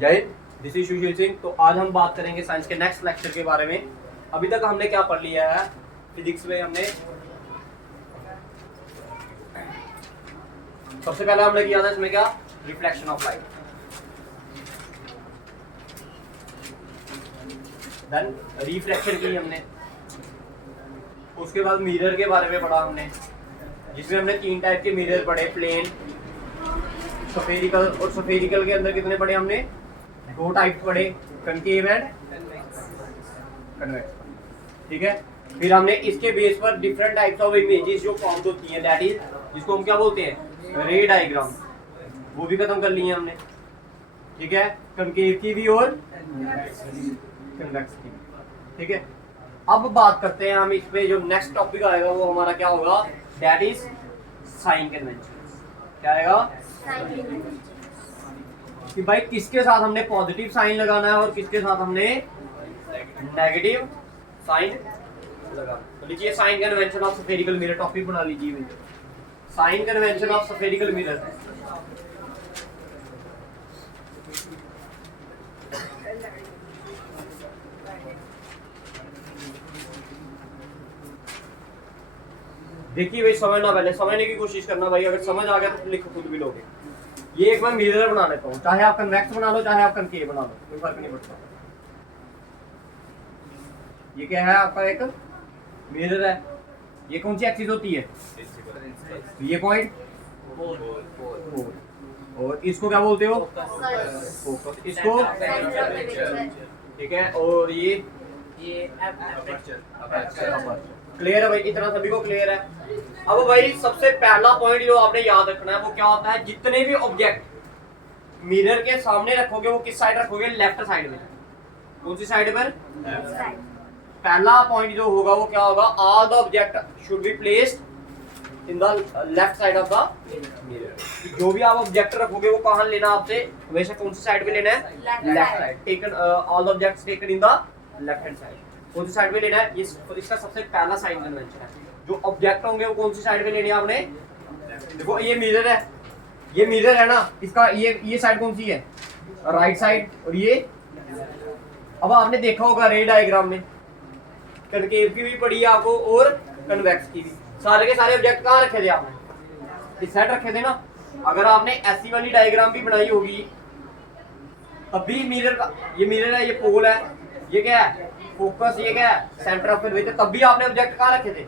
जय, this is Sushil Singh. तो आज हम बात करेंगे साइंस के नेक्स्ट लेक्चर के बारे में। अभी तक हमने क्या पढ़ लिया है फिजिक्स में। हमने सबसे पहले हमने किया था इसमें क्या, reflection of light. Then refraction की हमने। उसके बाद मिरर के बारे में पढ़ा हमने, जिसमें हमने 3 टाइप के मिरर पढ़े, प्लेन, स्फेरिकल। और स्फेरिकल के अंदर कितने पढ़े हमने? 2 टाइप पढ़े, कनकेव एंड कन्वेक्स। ठीक है। फिर हमने इसके बेस पर डिफरेंट टाइप्स ऑफ इमेजेस जो फॉर्म होती हैं, दैट इज जिसको हम क्या बोलते हैं, रे डायग्राम, वो भी खत्म कर लिए हमने। ठीक है, कनकेव की भी और कन्वेक्स की। ठीक है। अब बात करते हैं हम इस पे, जो नेक्स्ट टॉपिक आएगा वो हमारा क्या होगा, दैट इज साइन कन्वेंशन। क्या आएगा कि भाई किसके साथ हमने पॉजिटिव साइन लगाना है और किसके साथ हमने नेगेटिव साइन लगाना। तो लिखिए sign convention of spherical mirror, topic बना लीजिए भाई, sign convention of spherical mirror. देखिए भाई, समझना, पहले समझने की कोशिश करना भाई। अगर समझ आ गया तो लिख खुद भी लोगे। ये एक मैं मिरर बना लेता हूँ, चाहे आप कन्वेक्स बना लो चाहे आप कनकेव बना लो, कोई फर्क नहीं पड़ता। ये क्या है, आपका एक मिरर है। ये कौन सी एक्सिस होती है? ये पॉइंट, और इसको क्या बोलते हो? फोकस। इसको, ठीक है। और ये क्लियर है भाई, इतना सभी को क्लियर है। अब भाई सबसे पहला पॉइंट जो आपने याद रखना है वो क्या होता है, जितने भी ऑब्जेक्ट मिरर के सामने रखोगे वो किस साइड रखोगे? लेफ्ट साइड में। कौन सी साइड पर? पहला पॉइंट जो होगा वो क्या होगा, all the object should be placed in the left side of the mirror. जो भी आप ऑब्जेक्ट रखोगे वो कहां लेना आपसे, हमेशा कौन सी साइड पे लेना है? Left side. Taken all the objects taken in the left hand side. कौन सी साइड पे लेना है? इसका सबसे पहला साइन कन्वेंशन है। जो ऑब्जेक्ट होंगे वो कौन सी साइड पे लेने हैं आपने? देखो ये मिरर है, ये मिरर है ना, इसका ये साइड कौन सी है? Right side. और ये, अब आपने देखा होगा रे डायग्राम में, कनकेव की भी पड़ी है आपको और कन्वेक्स की भी। सारे के सारे ऑब्जेक्ट कहाँ रखे थे आपने? इस साइड रखे थे ना। अगर आपने ऐसी वाली डायग्राम भी बनाई होगी तब भी मिरर का, ये मिरर है, ये पोल है, ये क्या है? फोकस। ये क्या है? Centre of curvature. तब भी आपने ऑब्जेक्ट कहाँ रखे थे?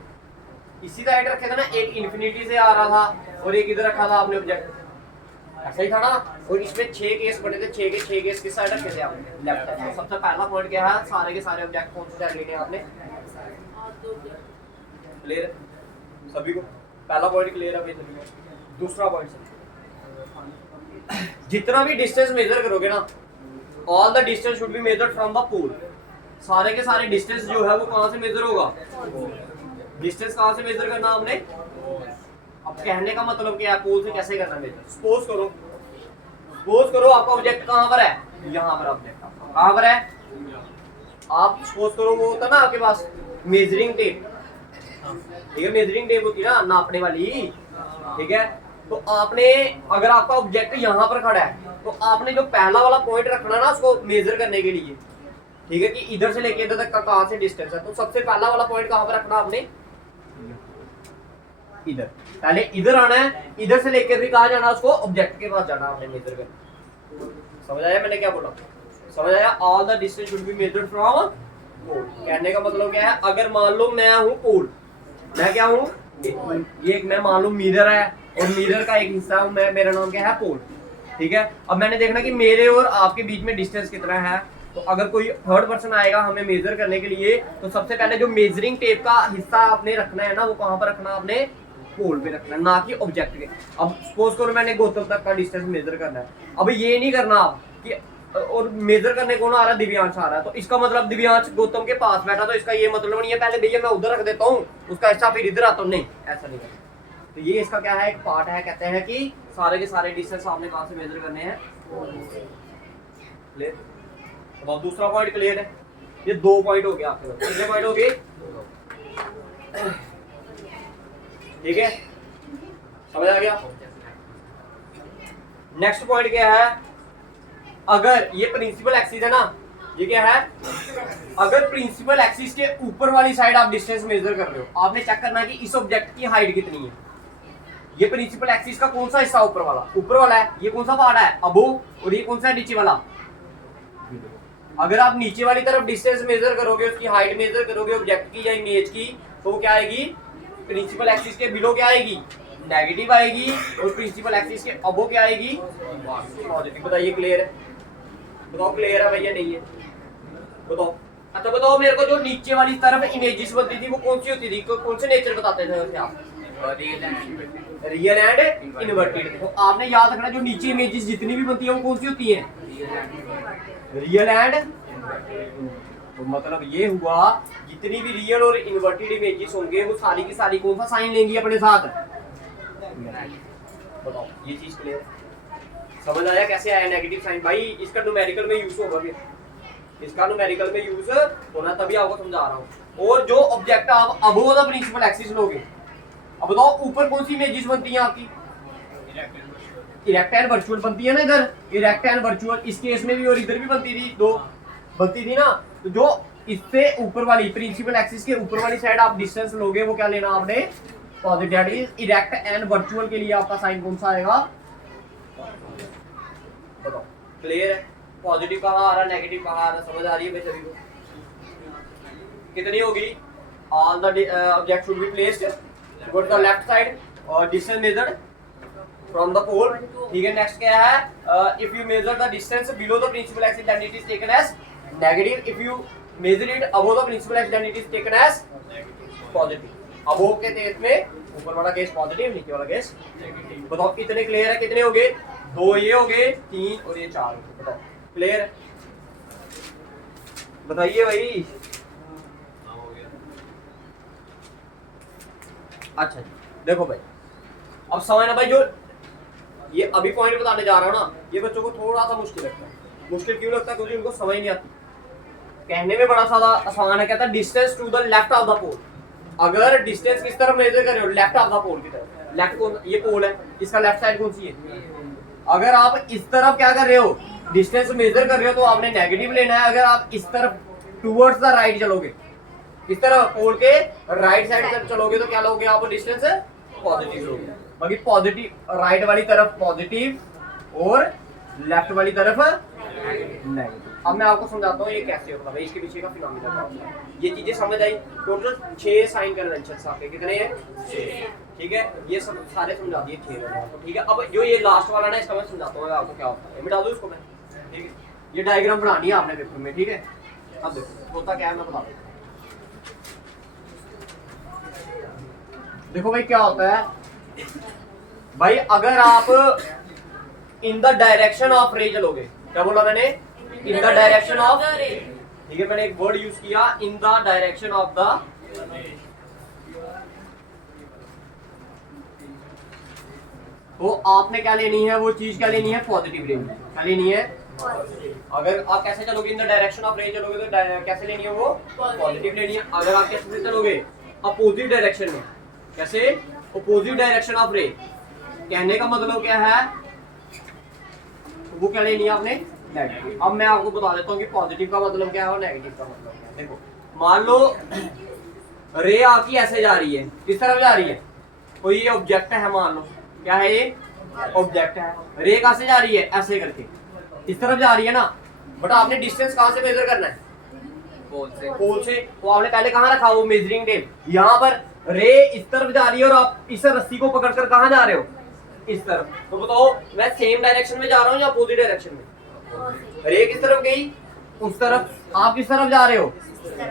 इसी साइड रखे थे ना। एक इन्फिनिटी से आ रहा था और एक इधर रखा था आपने ऑब्जेक्ट, ऐसा ही था ना। और इसमें 6 केस बने थे, 6 केस किस साइड रखे थे आपने? Left side. सबसे पहला पॉइंट क्या है, सारे के सारे ऑब्जेक्ट कौन सी साइड लेने हैं आपने? क्लियर सभी को? पहला पॉइंट क्लियर है भाई सभी को? दूसरा पॉइंट, जितना भी डिस्टेंस मेजर करोगे ना, all the distance should be measured from the pole. सारे के सारे डिस्टेंस जो है वो कहां से मेजर होगा? डिस्टेंस कहां से मेजर करना हमने? अब कहने का मतलब क्या है, पोल से कैसे करना मेजर? सपोज करो आपका ऑब्जेक्ट कहां पर है? यहां पर ऑब्जेक्ट कहां पर है? आप सपोज करो वो होता ना आपके पास मेजरिंग टेप, ठीक है, मेजरिंग टेप होती है ना नापने वाली, ठीक है। तो आपने, अगर आपका ऑब्जेक्ट यहाँ पर खड़ा है तो आपने जो पहला वाला पॉइंट रखना ना उसको मेजर करने के लिए, ठीक है, कि इधर से लेके इधर तक का कहां से डिस्टेंस है, तो सबसे पहला वाला पॉइंट कहां पर रखना आपने? इधर। पहले इधर आना है, इधर से लेकर भी कहां जाना? उसको ऑब्जेक्ट के पास जाना आपने मेजर करने। समझ आया मैंने क्या बोला? समझ आया? All the distance should be measured from pole. कहने का मतलब क्या है, अगर मान लो मैं हूं पोल, मैं क्या हूं? ये मैं मान लो मिरर है और मिरर का एक हिस्सा हूं मैं, मेरा नाम क्या है? पोल। ठीक है। अब मैंने देखना कि मेरे और आपके बीच में डिस्टेंस कितना है। तो अगर कोई थर्ड पर्सन आएगा हमें मेजर करने के लिए, तो सबसे पहले जो मेजरिंग टेप का हिस्सा आपने रखना है ना, वो कहां पर रखना? आपने पोल पे रखना है, ना कि ऑब्जेक्ट के। अब सपोज करो मैंने गौतम तक का डिस्टेंस मेजर करना है। अब ये नहीं करना आप कि, और मेजर करने कौन आ रहा है? दिव्यांश आ रहा है। तो इसका मतलब दिव्यांश गौतम के पास बैठा, तो इसका ये मतलब नहीं है पहले भैया मैं उधर रख देता हूँ उसका हिस्सा फिर इधर आता हूँ, नहीं, ऐसा नहीं है। तो ये इसका क्या है, एक पार्ट है। कहते हैं कि सारे के सारे डिस्टेंस आपने कहां से मेजर करने हैं? क्लियर? अब दूसरा पॉइंट क्लियर है। ये 2 पॉइंट हो गया आपके पास। कितने पॉइंट हो गए? ठीक है, समझ आ गया? नेक्स्ट पॉइंट क्या है, अगर ये प्रिंसिपल एक्सिस है ना, ये क्या है, अगर प्रिंसिपल एक्सिस के ऊपर वाली साइड आप डिस्टेंस मेजर कर रहे हो, आपने चेक करना है कि इस ऑब्जेक्ट की हाइट कितनी है। ये प्रिंसिपल एक्सिस का कौन सा हिस्सा ऊपर वाला है, ये कौन सा पार्ट है अबोव, और ये कौन सा है नीचे वाला। अगर आप नीचे वाली तरफ डिस्टेंस मेजर करोगे, उसकी हाइट मेजर करोगे ऑब्जेक्ट की या इमेज की, तो क्या आएगी, प्रिंसिपल एक्सिस के बिलो क्या आएगी, नेगेटिव आएगी, और प्रिंसिपल एक्सिस के अबोव क्या आएगी, पॉजिटिव। बताइए क्लियर है, बताओ क्लियर है भैया नहीं है, बताओ। अच्छा बताओ मेरे को, जो नीचे वाली तरफ इमेजेस बनती थी वो कौन सी होती थी, कौन से नेचर बताते थे आप, रियल एंड इनवर्टेड। तो आपने याद रखना जो नीचे इमेजेस जितनी भी बनती है वो कौन सी होती है, रियल एंड। तो मतलब ये हुआ जितनी भी रियल और इन्वर्टेड इमेजेस होंगे वो सारी की सारी कौन सा साइन लेंगी अपने साथ, बताओ। ये चीज क्लियर, समझ आया कैसे आया नेगेटिव साइन। भाई इसका न्यूमेरिकल में यूज होगा, फिर इसका न्यूमेरिकल में यूज होना, तभी आपको समझा रहा हूँ। और जो ऑब्जेक्ट आप अबोव द प्रिंसिपल एक्सिस लोगे, अब बताओ ऊपर कौन सी इमेजेस बनती हैं आपकी, इरेक्ट एंड वर्चुअल बनती है ना, इधर इरेक्ट एंड वर्चुअल, इस केस में भी और इधर भी बनती थी, दो बनती थी ना। तो जो इससे ऊपर वाली प्रिंसिपल एक्सिस के ऊपर वाली साइड आप डिस्टेंस लोगे वो क्या लेना आपने, positive. That is erect and virtual के लिए आपका साइन कौन सा आएगा, बताओ क्लियर है। पॉजिटिव कहाँ आ रहा, नेगेटिव कहाँ आ रहा, समझ आ रही है भाई सभी को। कितनी होगी, all the object should be placed toward the left side और distance measured from the pole. ठीक है, नेक्स्ट क्या है, if you measure the distance below the principal axis then it is taken as negative, if you measure it above the principal axis then it is taken as positive. Above के case में ऊपर वाला case positive, नीचे वाला case negative. बताओ कितने clear है, कितने हो गए, दो ये हो गए, तीन और ये चार हो गए, बताओ क्लियर है, बताइए भाई। अच्छा देखो भाई, अब समझना भाई, जो ये अभी पॉइंट बताने जा रहा हूँ ना, ये बच्चों को थोड़ा सा मुश्किल लगता है। मुश्किल क्यों लगता है, क्योंकि उनको समझ नहीं आती। कहने में बड़ा सारा आसान है, कहता है distance to the left of the pole. अगर डिस्टेंस किस तरफ मेजर कर रहे हो, लेफ्ट ऑफ द पोल की तरफ। लेफ्ट कौन, ये पोल है, इसका लेफ्ट साइड कौन सी है। अगर आप इस तरफ क्या कर रहे हो, डिस्टेंस मेजर कर रहे हो, तो आपने नेगेटिव लेना है। अगर आप इस तरफ टूवर्ड्स द राइट चलोगे, इस तरफ पोल के राइट साइड तरफ चलोगे, तो क्या लोगे आप, डिस्टेंस पॉजिटिव लोगे। बाकी पॉजिटिव राइट वाली तरफ पॉजिटिव और लेफ्ट वाली तरफ नेगेटिव। अब मैं आपको समझाता हूँ ये कैसे होता है, इसके पीछे का फिनोमेना क्या होता है। ये चीजें समझ आई। टोटल 6 साइन कन्वेंशंस आपके कितने हैं, 6। ठीक है, ये सब सारे समझा दिए 6। ठीक है, अब जो ये लास्ट वाला ना, इसका मैं समझाता हूँ आपको क्या होता है, मिटा दूँ इसको मैं। ठीक है, ये डायग्राम बनानी है आपने पेपर में। ठीक है, अब देखो होता क्या है, मैं बता दूँ। देखो भाई क्या होता है भाई, अगर आप in the direction of ray चलोगे, क्या बोला मैंने, इन द डायरेक्शन ऑफ, ठीक है, मैंने एक वर्ड यूज किया, in the direction of the, तो आपने क्या लेनी है, वो चीज क्या लेनी है, पॉजिटिव लेनी है। क्या लेनी है, अगर आप कैसे चलोगे, in the direction of ray चलोगे, तो कैसे लेनी है, वो पॉजिटिव लेनी है। अगर आप कैसे चलोगे, अपोजिट डायरेक्शन में, कैसे, अपोजिट डायरेक्शन ऑफ रे, कहने का मतलब क्या है, वो क्या लेनी है आपने, नेगेटिव। अब मैं आपको बता देता हूँ कि पॉजिटिव का मतलब क्या है और नेगेटिव का मतलब क्या है। देखो मान लो रे आपकी ऐसे जा रही है, किस तरफ जा रही है, कोई ये ऑब्जेक्ट है, मान लो क्या है, ये ऑब्जेक्ट है। रे कहाँ से जा रही है, ऐसे करके इस तरफ जा रही है ना, बट आपने डिस्टेंस कहाँ से मेजर करना है, पोल से। पोल से, तो आपने पहले कहाँ रखा वो मेजरिंग टेप, यहाँ पर। रे इस तरफ जा रही है और आप इस रस्सी को पकड़कर कहाँ जा रहे हो, इस तरफ। तो बताओ मैं सेम डायरेक्शन में जा रहा हूँ या अपोजिट डायरेक्शन में, रे किस तरफ गई, उस तरफ, आप किस तरफ जा रहे हो,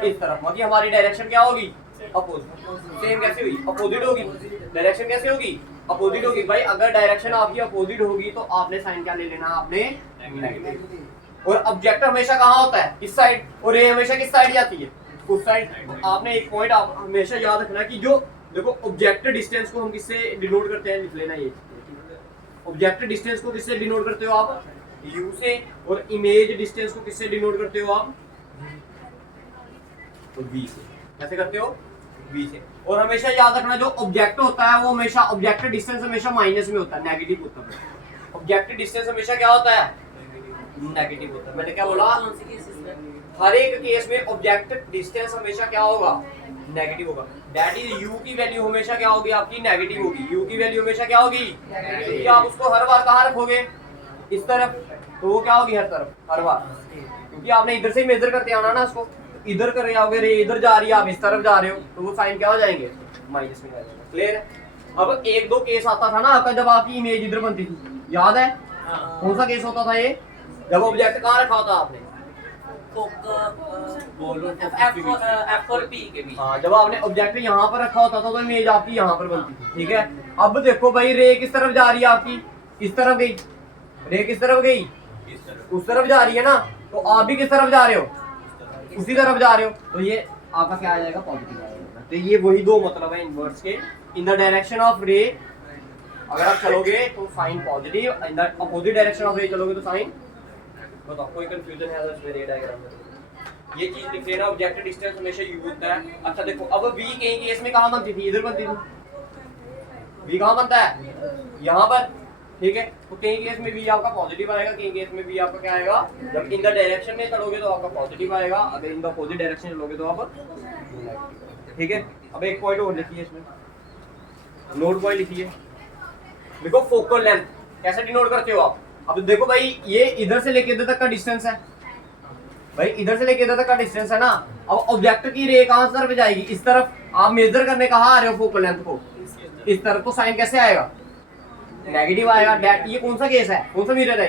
इस तरफ। मतलब हमारी डायरेक्शन क्या होगी, अपोजिट। सेम कैसे हुई, अपोजिट होगी, डायरेक्शन कैसे होगी, अपोजिट होगी। भाई अगर डायरेक्शन आपकी अपोजिट होगी तो आपने साइन क्या ले लेना, आपने नेगेटिव। और ऑब्जेक्ट हमेशा कहाँ होता है, इस साइड, और रे हमेशा किस साइड जाती है, उस साइड। आपने एक पॉइंट आप हमेशा याद रखना कि जो देखो ऑब्जेक्ट डिस्टेंस को हम किससे डिनोट करते हैं, लिख लेना ये। ऑब्जेक्ट डिस्टेंस को किससे डिनोट करते हो आप, u से, और इमेज डिस्टेंस को किससे डिनोट करते हो आप, तो v से। कैसे करते हो, v से। और हमेशा याद रखना जो ऑब्जेक्ट होता है वो हमेशा, ऑब्जेक्ट डिस्टेंस हमेशा माइनस में होता है, नेगेटिव होता है। ऑब्जेक्टिव डिस्टेंस हमेशा क्या होता है, नेगेटिव होता है। मैंने क्या बोला, हर एक केस में ऑब्जेक्टिव डिस्टेंस हमेशा क्या होगा, नेगेटिव होगा। दैट इज यू की वैल्यू हमेशा क्या होगी, आपकी नेगेटिव होगी। यू की वैल्यू हमेशा क्या होगी, क्योंकि आप उसको हर बार कहाँ रखोगे, इस तरफ, तो वो क्या होगी हर तरफ, हर बार, क्योंकि आपने इधर से मेजर करते आना ना इसको, इधर कर जाओगे, रे इधर जा रही है, आप इस तरफ जा रहे हो, तो वो साइन क्या हो जाएंगे, माइनस में आ जाएगा। क्लियर है। अब एक दो केस आता था ना आपका, जब आपकी इमेज इधर बनती थी, याद है कौन सा केस होता था ये, जब ऑब्जेक्ट कहाँ रखा होता आपने, F और P के बीच। हाँ, जब आपने ऑब्जेक्ट यहाँ पर रखा होता था तो इमेज आपकी यहाँ पर बनती थी, ठीक है। अब देखो भाई, रे किस तरफ जा रही है आपकी, इस तरफ गई, रे किस तरफ गई, उस तरफ जा रही है ना, तो आप भी किस तरफ जा रहे हो, उसी तरफ जा रहे हो, तो ये आपका क्या आ जाएगा, पॉजिटिव आ जाएगा। तो ये वही दो मतलब है इनवर्स के, इन द डायरेक्शन ऑफ रे अगर आप चलोगे तो sign positive, in the opposite direction of ray चलोगे तो साइन, बताओ कोई कंफ्यूजन है इसमें रे डायग्राम में, ये चीज लिख लेना, ऑब्जेक्टिव डिस्टेंस हमेशा यू होता है। अच्छा देखो, अब v कहीं केस में कहां बनती थी, इधर बनती थी, v कहां बनता है, यहां पर, ठीक है। तो कहीं केस में v आपका पॉजिटिव आएगा, कहीं केस में v आपका क्या आएगा, जब इन द डायरेक्शन में चलोगे तो आपका पॉजिटिव आएगा, अगर इन द अपोजिट डायरेक्शन चलोगे तो आप, ठीक है। अब एक पॉइंट और लिखिए इसमें, नोट पॉइंट लिखिए, देखो फोकल लेंथ कैसे डिनोट करते हो आप। अब देखो भाई, ये इधर से लेके इधर तक का डिस्टेंस है, भाई इधर से लेके इधर तक का डिस्टेंस है ना। अब ऑब्जेक्ट की रे कहां तरफ जाएगी, इस तरफ, आप मेजर करने कहां आ रहे हो फोकल लेंथ को, इस तरफ, तो साइन कैसे आएगा, नेगेटिव आएगा। ये कौन सा केस है, कौन सा मिरर है,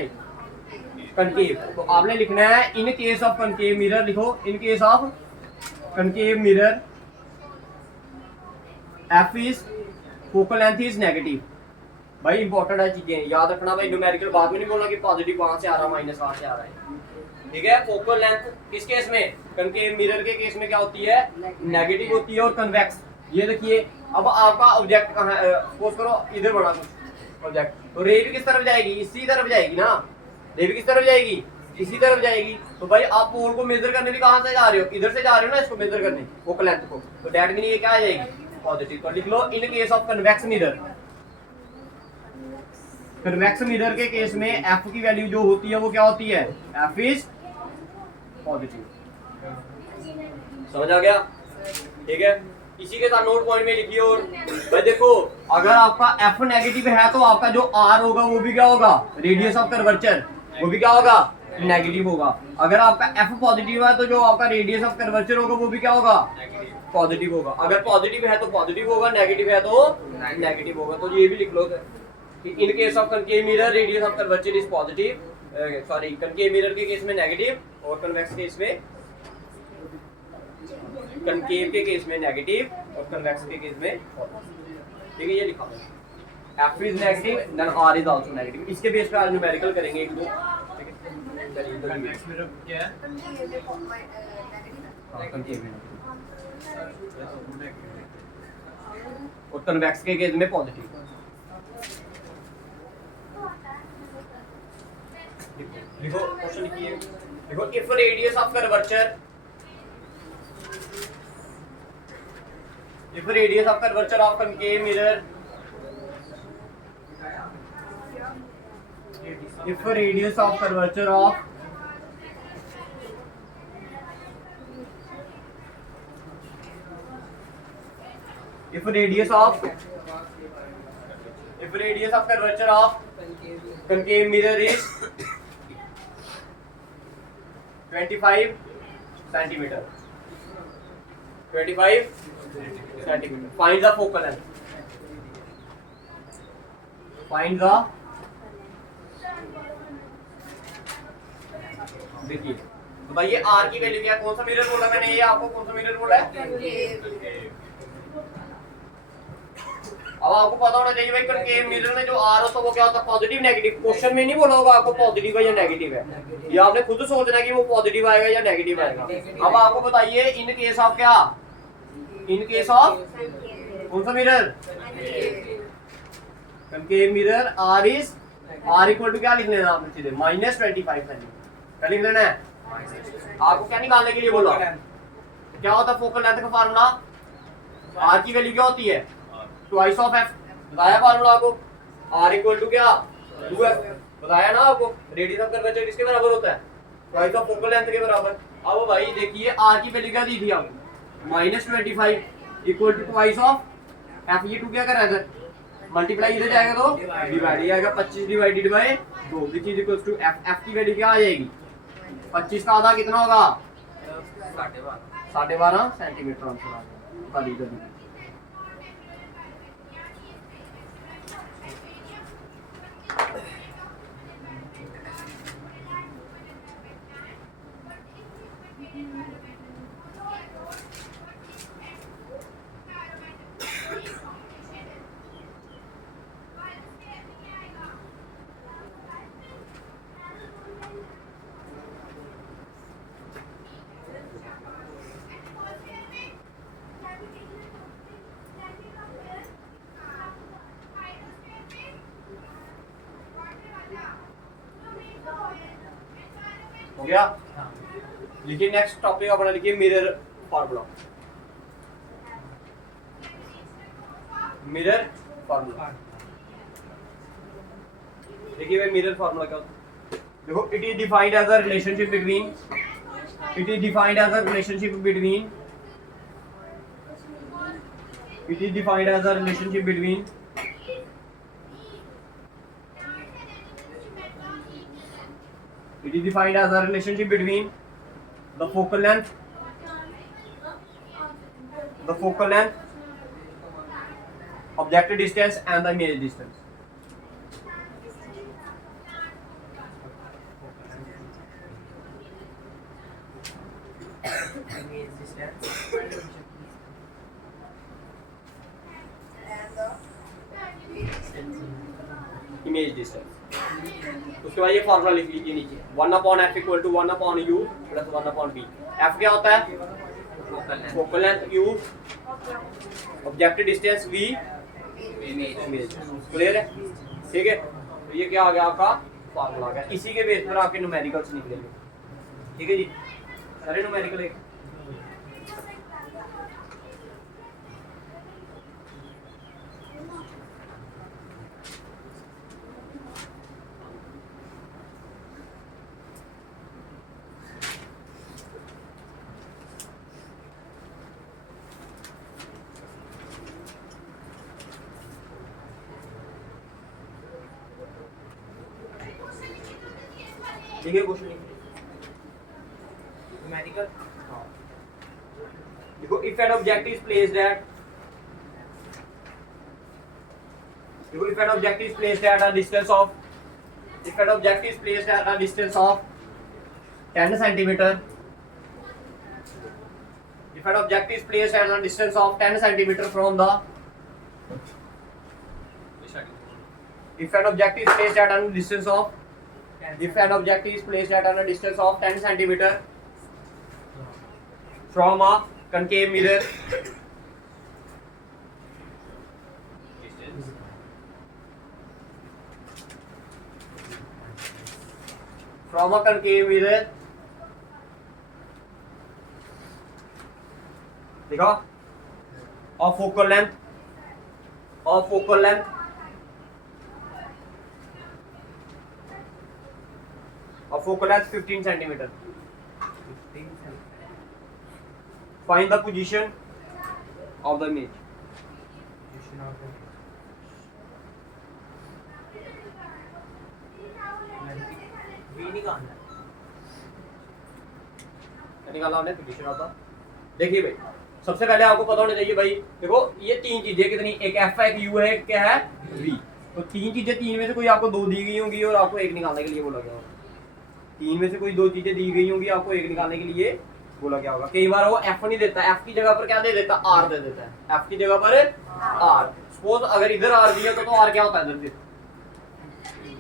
कनकेव। तो आपने लिखना है in case of concave mirror, लिखो in case of concave mirror F is focal length is negative. भाई इंपॉर्टेंट है चीजें याद रखना भाई, न्यूमेरिकल बाद में नहीं बोलना कि पॉजिटिव वहां से आ रहा, माइनस वहां से आ रहा है, ठीक है। फोकल लेंथ किस केस में, कनकेव मिरर के केस में क्या होती है, नेगेटिव होती है, और कन्वेक्स, ये देखिए। अब आपका ऑब्जेक्ट कहां है, सपोज करो इधर बना कुछ ऑब्जेक्ट, तो रे भी किस तरफ जाएगी, इसी तरफ जाएगी ना, रे भी किस तरफ जाएगी, इसी तरफ जाएगी। तो भाई आप पोल को मेजर करने भी कहां से जा रहे हो, इधर से जा रहे हो ना इसको मेजर करने, फोकल लेंथ को, तो दैट मीन ये क्या आ जाएगी, पॉजिटिव। तो लिख लो in case of convex mirror, convex mirror के केस में एफ की वैल्यू जो होती है वो क्या होती है, एफ इज पॉजिटिव। समझ आ गया, ठीक है। इसी के साथ नोट पॉइंट में लिखिए। और भाई देखो, अगर आपका एफ नेगेटिव है तो आपका जो आर होगा वो भी क्या होगा, रेडियस ऑफ कर्वेचर, वो भी क्या होगा, नेगेटिव होगा। अगर आपका एफ पॉजिटिव है तो जो आपका रेडियस ऑफ कर्वेचर होगा वो भी क्या होगा, पॉजिटिव होगा। अगर पॉजिटिव है तो पॉजिटिव होगा, नेगेटिव है तो नेगेटिव होगा। तो ये भी लिख लो in case of concave mirror radius of curvature is positive, sorry concave mirror के केस में नेगेटिव, और कन्वेक्स केस में, कनकेव के केस में नेगेटिव और कन्वेक्स के केस में पॉजिटिव, ठीक है। ये लिखा है F is negative then R is also negative. इसके बेस पे आज न्यूमेरिकल करेंगे एक दो, ठीक है। चलिए कन्वेक्स मिरर क्या है, हां कनकेव में, और कन्वेक्स के केस में पॉजिटिव। लिखो क्वेश्चन लिखिए, देखो if radius of curvature, if radius of curvature of concave mirror, if radius of curvature of radius of curvature of concave mirror is 25 centimeter, 25 centimeter. Find the focal length. Find the, देखिए बताइए are की value क्या, कौन सा mirror बोला मैंने, ये आपको कौन सा मिरर बोला है। अब आपको पता होना चाहिए भाई कनकेव मिरर में जो आर हो तो वो क्या होता है, पॉजिटिव नेगेटिव। क्वेश्चन में नहीं बोला होगा आपको पॉजिटिव है या नेगेटिव है, ये आपने खुद सोचना है कि वो पॉजिटिव आएगा या नेगेटिव आएगा। अब आपको बताइए इन केस ऑफ क्या, इन केस ऑफ कौन सा mirror, concave mirror, R is, R equal to क्या लिख लेना आपने सीधे -25 सेंटीमीटर, क्या लिख लेना है। आपको क्या निकालने के लिए बोला, क्या होता है फोकल लेंथ का फार्मूला, आर की वैल्यू क्या होती है, ट्वाइस ऑफ एफ, बताया फार्मूला आपको, आर इक्वल टू क्या, 2f बताया ना आपको, रेडियस ऑफ कर्वेचर किसके बराबर होता है, ट्वाइस ऑफ फोकल लेंथ के बराबर। अब भाई देखिए r की वैल्यू क्या दी थी आपको, -25 equal to twice of f, ये 2 क्या कर रहा है इधर, मल्टीप्लाई इधर जाएगा तो डिवाइड, ये आएगा 25 divided by 2 which is equal to f, f की वैल्यू क्या आ जाएगी, 25 का आधा कितना होगा, 12.5 सेंटीमीटर आंसर आ गया। हो गया। लिखिए नेक्स्ट टॉपिक अपना, लिखिए मिरर फार्मूला। मिरर फार्मूला देखिए भाई, मिरर फार्मूला क्या होता है, देखो it is defined as a relationship between, it is defined as a relationship between, it is defined as a relationship between it is defined as a relationship between the focal length, objective distance and the image distance. Image distance. उसके बाद ये formula लिख लीजिए नीचे, 1/f equal to 1/u plus 1/b। f क्या होता है, focal length, u objective distance, v image. Clear है, ठीक है। तो ये क्या आ गया आपका फॉर्मूला आ गया, इसी के बेस पर आपके न्यूमेरिकल्स निकलेंगे। ठीक है जी, सारे न्यूमेरिकल एक ठीक है। क्वेश्चन मेडिकल देखो, if an object is placed at, देखो if an object is placed at a distance of, if an object is placed at a distance of 10 centimeter, if an object is placed at a distance of 10 centimeter from the, if an object is placed at a distance of, if an object is placed at a distance of 10 centimeter from a concave mirror, from a concave mirror, देखो, of focal length, of focal length of focal length 15 centimeter. Find the position of the image. निकालना हमने position of the, देखिए भाई सबसे पहले आपको पता होना चाहिए भाई, देखो ये तीन चीजें कितनी, एक एफ है, एक यू है, एक क्या है वी। तो तीन चीजें, तीन में से कोई आपको दो दी गई होंगी और आपको एक निकालने के लिए बोला गया होगा। तीन में से कोई दो चीजें दी गई होंगी, आपको एक निकालने के लिए बोला क्या होगा। कई बार वो एफ नहीं देता, एफ की जगह पर क्या दे देता, आर दे देता है, एफ की जगह पर आर। सपोज अगर इधर आर दिया तो आर क्या होता है इधर से, 20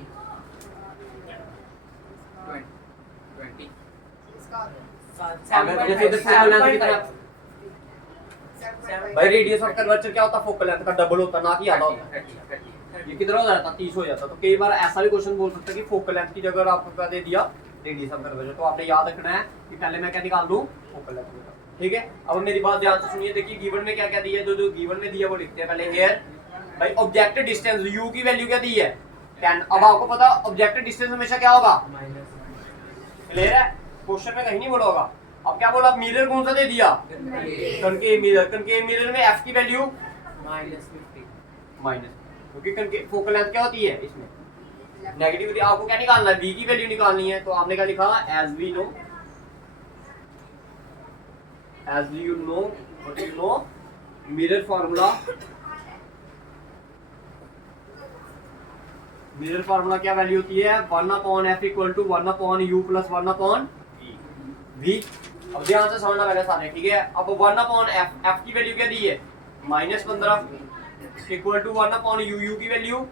भाई रेडियस ऑफ कर्वेचर क्या होता है, फोकल लेंथ का डबल होता है, ना कि आधा होता है। ये कितना हो जाता, 30 हो जाता। तो कई बार ऐसा भी क्वेश्चन बोल सकता है कि फोकल लेंथ की जगह आपको क्या दे दिया, रेडियस ऑफ कर्वेचर। तो आपने याद रखना है कि पहले मैं क्या निकाल दूं, फोकल लेंथ। ठीक है, अब मेरी बात ध्यान से सुनिए। देखिए गिवन में क्या क्या दिया है, जो गिवन में दिया वो लिखते हैं पहले। हियर भाई ऑब्जेक्टिव डिस्टेंस u की वैल्यू क्या दी है, 10। अब आपको पता ऑब्जेक्टिव डिस्टेंस हमेशा क्या होगा, क्लियर है, क्वेश्चन में कहीं नहीं बोला होगा। अब क्या बोला, मिरर कौन सा दे दिया, कनकेव मिरर। कनकेव मिरर में एफ की वैल्यू -50। माइनस, क्योंकि कनकेव फोकल लेंथ क्या होती है इसमें नेगेटिव होती है। आपको क्या निकालना है, बी की वैल्यू निकालनी है। तो आपने क्या लिखा, as we know, as you know, what you know, mirror formula, mirror formula क्या वैल्यू होती है, 1/f equal to 1/u plus 1/v। अब ध्यान से समझना पहले सारे, ठीक है। अब 1/f, f की वैल्यू क्या दी है, -15 इक्वल टू 1/u, u की वैल्यू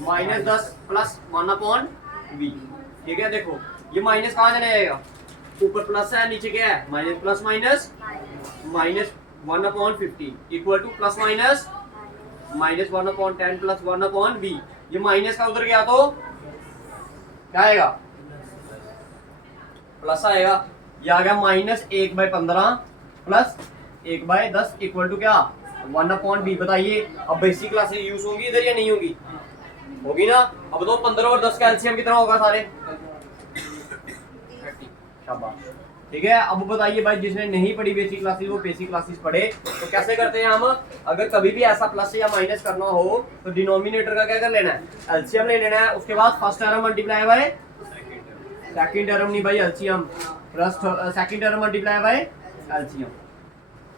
-10 प्लस 1/v। ठीक है, देखो ये माइनस कहाँ चले जाएगा, ऊपर प्लस है, नीचे क्या है minus, plus minus -1/50 equal two plus minus -1/10 plus 1/v। ये माइनस का उधर गया तो क्या आएगा, प्लस आएगा। ये आ गया -1/15 प्लस 1/10 इक्वल टू क्या, 1/v। बताइए अब बेसिक क्लासेस यूज होंगी इधर या नहीं होगी, होगी ना। अब तो 15 और 10 का एलसीएम कितना होगा सारे, 30। शाबाश, ठीक है। अब बताइए भाई, जिसने नहीं पढ़ी बेसिक क्लासेस वो बेसिक क्लासेस पढ़े। तो कैसे करते हैं हम, अगर कभी भी ऐसा प्लस या माइनस करना हो तो डिनोमिनेटर का क्या कर लेना है, एलसीएम ले लेना है। उसके बाद first term multiply by second term, नहीं भाई LCM, plus second term multiply by LCM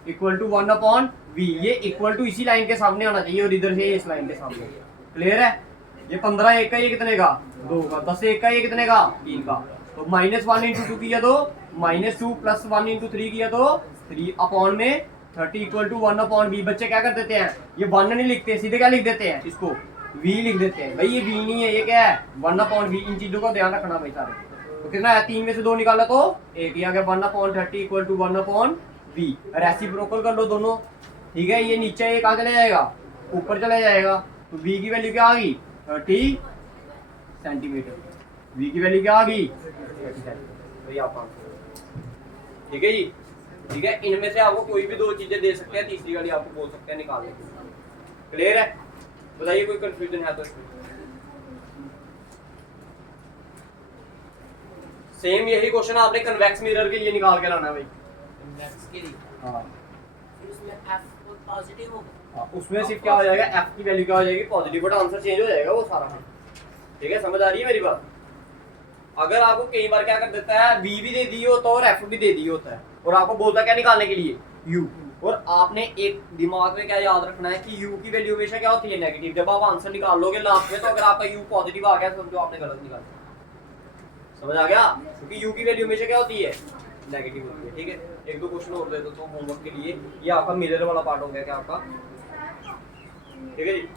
equal to 1/v। ये इक्वल टू इसी लाइन के सामने आना चाहिए और इधर से इस लाइन के सामने, क्लियर है। ये 15 1 का ये कितने का, 2 का, 10 1 का ये कितने का, 3 का। तो -1 × 2 किया तो -2 प्लस 1 × 3 किया तो 3 अपॉन में 30 इक्वल टू 1/v। बच्चे क्या कर देते हैं, ये 1 नहीं लिखते, सीधे क्या लिख देते हैं, इसको v लिख देते हैं। भाई ये v नहीं है, ये क्या है 1/v। इन चीजों का ध्यान रखना भाई सारे। तो कितना है, 3 में से 2 निकाला तो 1, ये आ गया 1/30 इक्वल टू 1/v। रेसिप्रोकल कर लो दोनों, ठीक है। ये नीचे ये कहाँ चले जाएगा, ऊपर चले जाएगा। तो v की वैल्यू क्या आ गई, 30 सेंटीमीटर। v की वैल्यू क्या आ गई, 30 सेंटीमीटर। ठीक है जी, ठीक है। इनमें से आपको कोई भी 2 चीजें दे सकते हैं, तीसरी वाली आपको बोल सकते हैं निकालने के लिए, क्लियर है। बताइए कोई कंफ्यूजन है तो इसमें। सेम यही क्वेश्चन आपने कन्वेक्स मिरर के लिए निकाल के लाना है भाई। कन्वेक्स के लिए हाँ, फिर उसमें f पॉजिटिव होगा, उसमें सिर्फ क्या हो जाएगा, f की वैल्यू क्या हो जाएगी, पॉजिटिव, बट आंसर चेंज हो जाएगा वो सारा। ठीक है, समझ आ रही है मेरी बात। अगर आपको कई बार क्या कर देता है, v भी दे दी होता है और f भी दे दी होता है, और आपको बोलता है क्या निकालने के लिए, u। और आपने एक दिमाग में क्या याद रखना है कि u की वैल्यू हमेशा क्या होती है, नेगेटिव। जब आप आंसर निकाल लोगे लास्ट में, तो अगर आपका u पॉजिटिव आ गया तो समझो आपने गलत निकाला। समझ आ गया, क्योंकि u की वैल्यू हमेशा क्या होती है, नेगेटिव होती है। ठीक है, 1-2 क्वेश्चन और दे दो तो होमवर्क के लिए। ये आपका मिरर वाला पार्ट हो गया क्या आपका, ठीक है जी।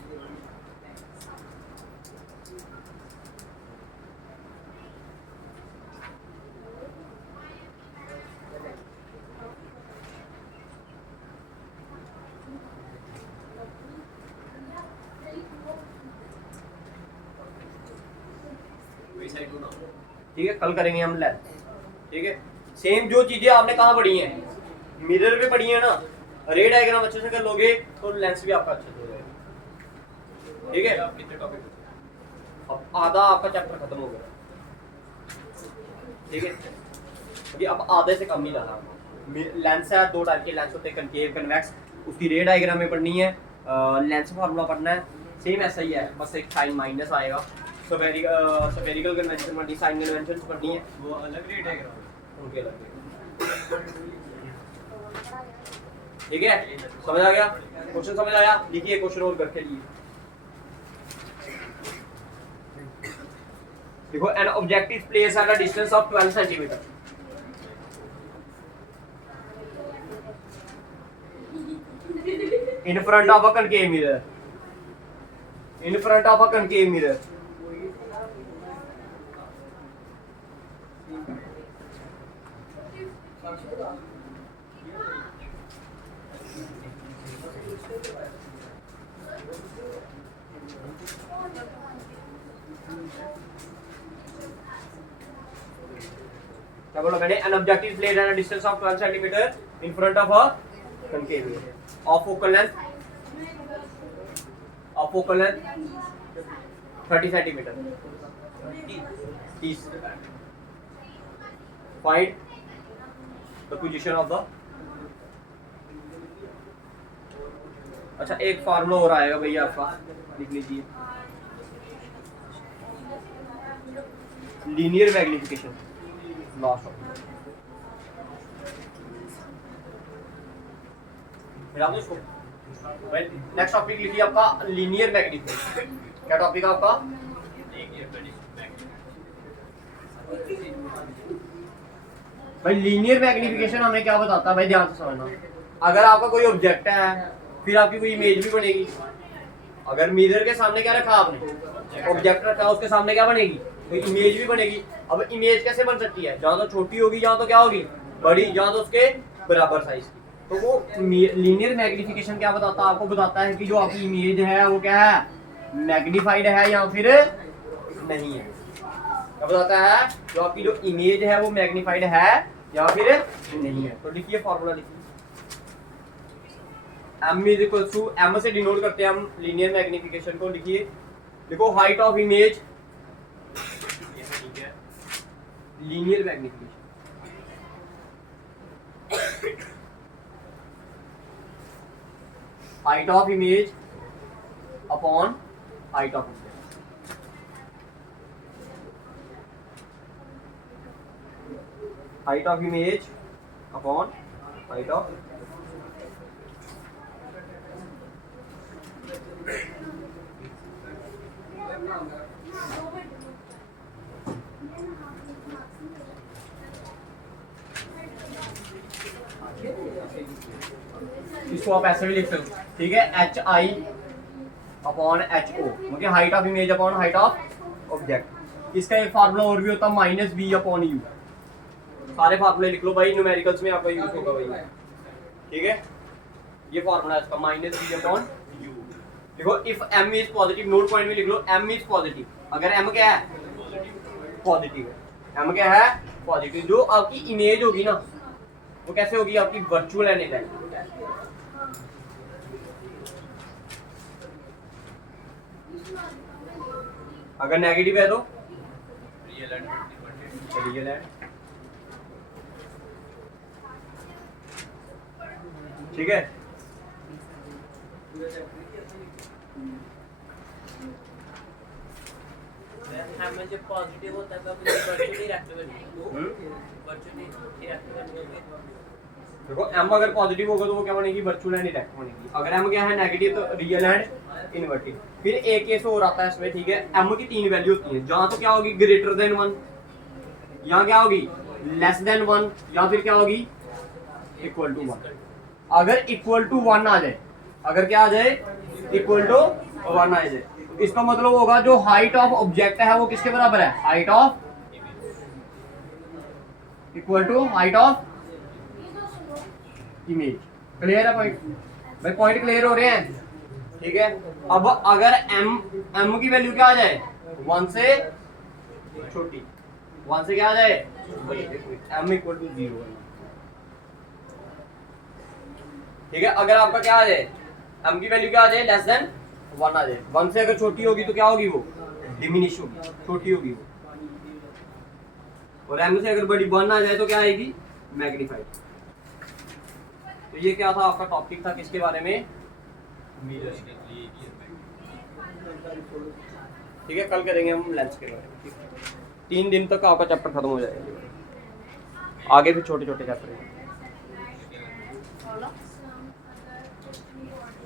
ठीक है, कल करेंगे हम लैब। ठीक है, सेम जो चीजें आपने कहाँ पढ़ी हैं, मिरर पे पढ़ी है ना, रे डायग्राम अच्छे से कर लोगे तो लेंस भी आपका अच्छे से हो जाएगा। ठीक है, कितने टॉपिक, अब आधा आपका चैप्टर खत्म हो गया। ठीक है, अभी अब आधे से कम ही जाना। लेंस है, 2 टाइप के लेंस होते हैं, कनकेव, कन्वेक्स। उसकी रे डायग्राम में पढ़नी है, लेंस फार्मूला पढ़ना है। सेम ऐसा ही है, बस एक साइन माइनस आएगा। स्फेरिकल कन्वेंशन पढ़नी, साइन कन्वेंशन पढ़नी है, वो अलग रे डायग्राम उनके अलग। ठीक है, समझ आ गया, क्वेश्चन समझ आया। लिखिए क्वेश्चन और करके लिए। देखो, an object is placed at a distance of 12 centimetre in front of a concave mirror, in front of a concave mirror। क्या बोला मैंने, an object is placed at a distance of 12 centimeter in front of a concave mirror of focal length 30 centimetre 30 find the position of the अच्छा एक formula और आएगा भैया आपका लिख लीजिए linear magnification last next topic लिखिए आपका लीनियर मैग्निफिकेशन क्या टॉपिक है आपका भाई लीनियर मैग्निफिकेशन हमें क्या बताता है भाई ध्यान से समझना अगर आपका कोई ऑब्जेक्ट है फिर आपकी कोई इमेज भी बनेगी अगर मिरर के सामने क्या रखा आपने ऑब्जेक्ट रखा उसके सामने क्या बनेगी कोई इमेज भी बनेगी अब इमेज कैसे बन सकती है जहां तो छोटी होगी जहां तो क्या होगी बड़ी जहां तो उसके बराबर साइज की तो वो लीनियर मैग्निफिकेशन क्या बताता है आपको बताता है कि जो आपकी इमेज है वो क्या है मैग्नीफाइड है या फिर नहीं है क्या बताता है जो आपकी जो इमेज है वो मैग्नीफाइड है या फिर नहीं है तो लिखिए फॉर्मूला लिखिए m is equal to m से डिनोट करते हैं हम लीनियर मैग्निफिकेशन को लिखिए देखो height of image linear magnification height of image upon height of height of image upon height of इसको आप ऐसे भी लिख सकते हो ठीक है H I upon H O मतलब height of image upon height of object इसका एक फार्मूला और भी होता है माइनस बी अपॉन यू सारे फार्मूले लिख लो भाई न्यूमेरिकल्स में आपका यूज होगा भाई ठीक है ये फार्मूला है इसका माइनस बी अपॉन यू देखो if m is positive note point में लिख लो m इज पॉजिटिव अगर m क्या है पॉजिटिव है m क्या है पॉजिटिव जो आपकी इमेज होगी ना वो कैसे होगी आपकी वर्चुअल एंड इनडायरेक्ट अगर नेगेटिव है तो रियल है ठीक है म्हणजे पॉझिटिव्ह होता का वर्चुअली देखो m अगर पॉजिटिव होगा तो वो क्या बनेगी वर्चुअल एंड इनडायरेक्ट बनेगी अगर m क्या है नेगेटिव तो रियल एंड इनवर्टेड फिर एक केस और आता है इसमें ठीक है m की तीन वैल्यू होती है जहां तो क्या होगी ग्रेटर देन 1 यहां क्या होगी लेस देन 1 या फिर क्या होगी इक्वल टू 1 अगर इक्वल टू 1 आ जाए अगर क्या आ जाए इक्वल टू 1 आ जाए इसका मतलब होगा जो हाइट ऑफ ऑब्जेक्ट है वो किसके बराबर है height of equal to height of image clear है पॉइंट भाई पॉइंट क्लियर हो रहे हैं ठीक है अब अगर m की वैल्यू क्या आ जाए 1 से छोटी 1 से क्या आ जाए m इक्वल टू 0 ठीक है अगर आपका क्या आ जाए m की वैल्यू क्या आ जाए लेस देन 1 आ जाए 1 से अगर छोटी होगी तो क्या होगी वो डिमिनिश होगी छोटी होगी वो और m से अगर बड़ी 1 आ जाए तो क्या आएगी मैग्नीफाइड तो ये क्या था आपका टॉपिक था किसके बारे में ठीक है कल करेंगे हम लेंस के बारे में 3 दिन तक आपका चैप्टर खत्म हो जाएगा आगे भी छोटे छोटे चैप्टर हैं